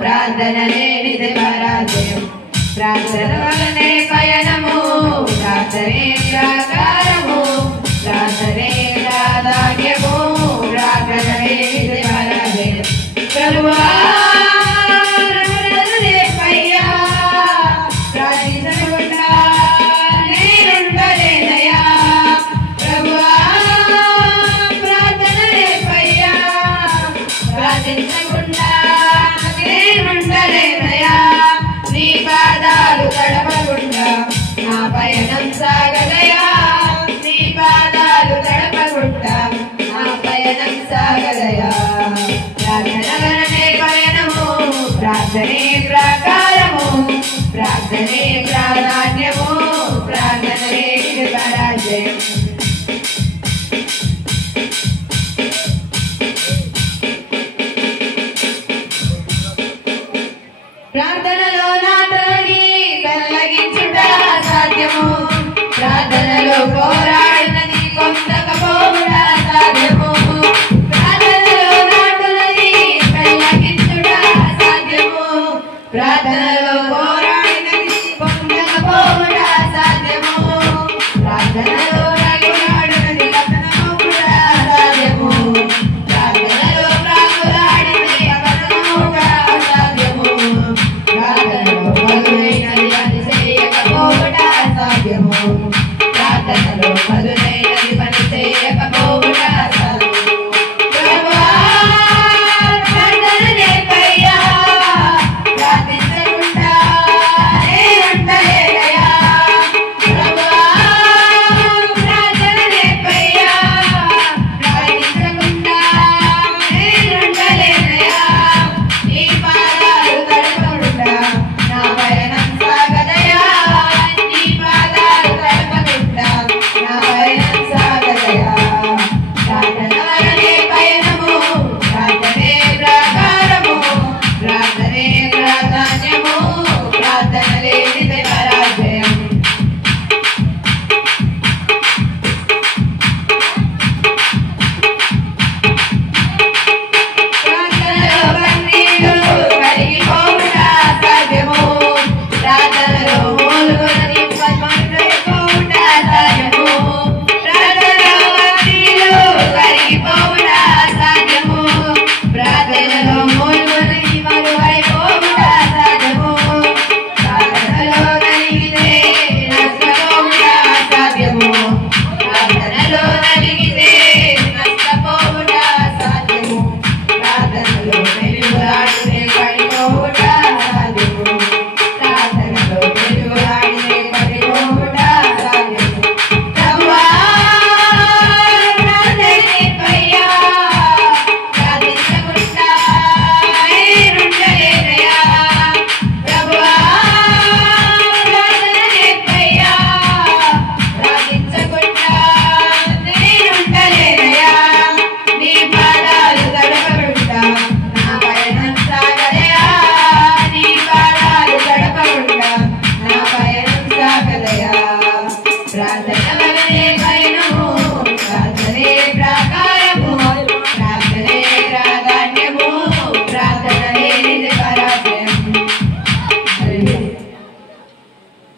ప్రార్థన లేనిదే పరాజయం. ప్రార్థన వలనే పయనము, ప్రార్థనే ప్రాకారము, ప్రార్థనే ప్రాధాన్యము, ప్రార్థన లేనిదే పరాజయం. ప్రభువా ప్రార్థించకుండా నేనుండలేనయ్యా. ప్రభువా ప్రార్థన లేపయ్యా, ప్రార్థించకుండా నేనుండలేనయ్యా. నీ పాదాలు తడపకుండా నా పయనం సాగదయా. నీ పాదాలు తడపకుండా నా పయనం సాగదయా. ప్రార్థన వలనే పయనము, ప్రార్థనే ప్రాకారము, ప్రార్థనే ప్రాధాన్యము, ప్రార్థన లేనిదే పరాజయం. ప్రార్థనలో నాతోని తొలగించుట సాధ్యము, ప్రార్థనలో పోరాడినది పొందకపోవుట సాధ్యము. ప్రార్థనలో నాతోని తొలగించుట సాధ్యము, ప్రార్థనలో పోరాడినది పొందకపోవుట సాధ్యము. ప్రార్థనలో రగులాడినది పతనమవుట సాధ్యము, ప్రార్థనలో ప్రాకులాడినది పతనమవుట సాధ్యము. ప్రార్థనలో మధురైనది పని చేయకపోవుట సాధ్యము, ప్రార్థనలో మధురైనది పని చేయకపోవుట సాధ్యము. ప్రభువా ప్రార్థన లేపయ్యా, ప్రార్థించకుండా నేనుండలేనయ్యా. ప్రభువా ప్రార్థన లేపయ్యా, ప్రార్థించకుండా నేనుండలేనయ్యా. నీ పాదాలు తడపకుండా నా పయనం సాగదయా. నీ పాదాలు తడపకుండా నా పయనం సాగదయా. ప్రార్థన వలనే పయనము, ప్రార్థనే ప్రాకారము, ప్రార్థనే ప్రాధాన్యము, ప్రార్థన లేనిదే పరాజయం. ప్రార్థనలో కన్నీరు కరిగిపోవుట సాధ్యము, ప్రార్థనలో మూలుగునది పద్మనుపోవుట సాధ్యము. ప్రార్థనలో కన్నీరు కరిగిపోవుట సాధ్యము, ప్రార్థనలో మూలుగునది మరువైపోవుట సాధ్యము. ప్రార్థనలో నలిగితే నష్టపోవుట సాధ్యము, ప్రార్థనలో నలిగితే నష్టపోవుట సాధ్యము. ప్రార్థనలో వెలుగులాడితే పడిపోవుట సాధ్యము, ప్రార్థనలో వెలుగులాడితే పడిపోవుట సాధ్యము. ప్రభువా ప్రార్థన లేపయ్యా, ప్రార్థించకుండా నేనుండలేనయ్యా. ప్రభువా ప్రార్థన లేపయ్యా, ప్రార్థించకుండా నేనుండలేనయ్యా. నీ పాదాలు తడపకుండా నా పయనం సాగదయా. నీ పాదాలు తడపకుండా నా పయనం సాగదయా. ప్రార్థన